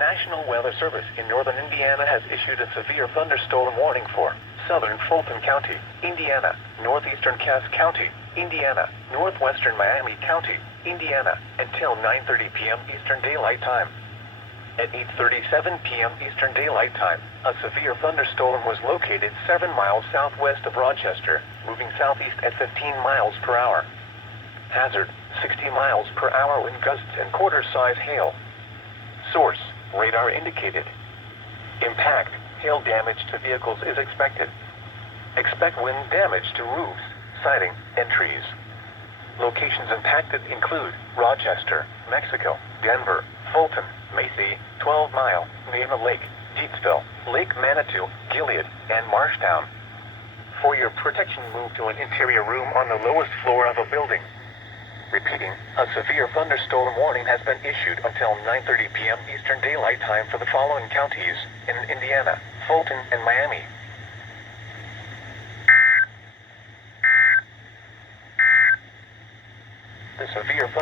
National Weather Service in northern Indiana has issued a severe thunderstorm warning for southern Fulton County, Indiana, northeastern Cass County, Indiana, northwestern Miami County, Indiana, until 9:30 p.m. Eastern Daylight Time. At 8:37 p.m. Eastern Daylight Time, a severe thunderstorm was located 7 miles southwest of Rochester, moving southeast at 15 miles per hour. Hazard, 60 miles per hour wind gusts and quarter-size hail. Source, radar indicated. Impact, hail damage to vehicles is expected. Expect wind damage to roofs, siding, and trees. Locations impacted include Rochester, Mexico, Denver, Fulton, Macy, 12 Mile, Nana Lake, Deatsville, Lake Manitou, Gilead, and Marshtown. For your protection, move to an interior room on the lowest floor of a building. Repeating, a severe thunderstorm warning has been issued until 9:30 p.m. Eastern Daylight Time for the following counties in Indiana, Fulton, and Miami. The severe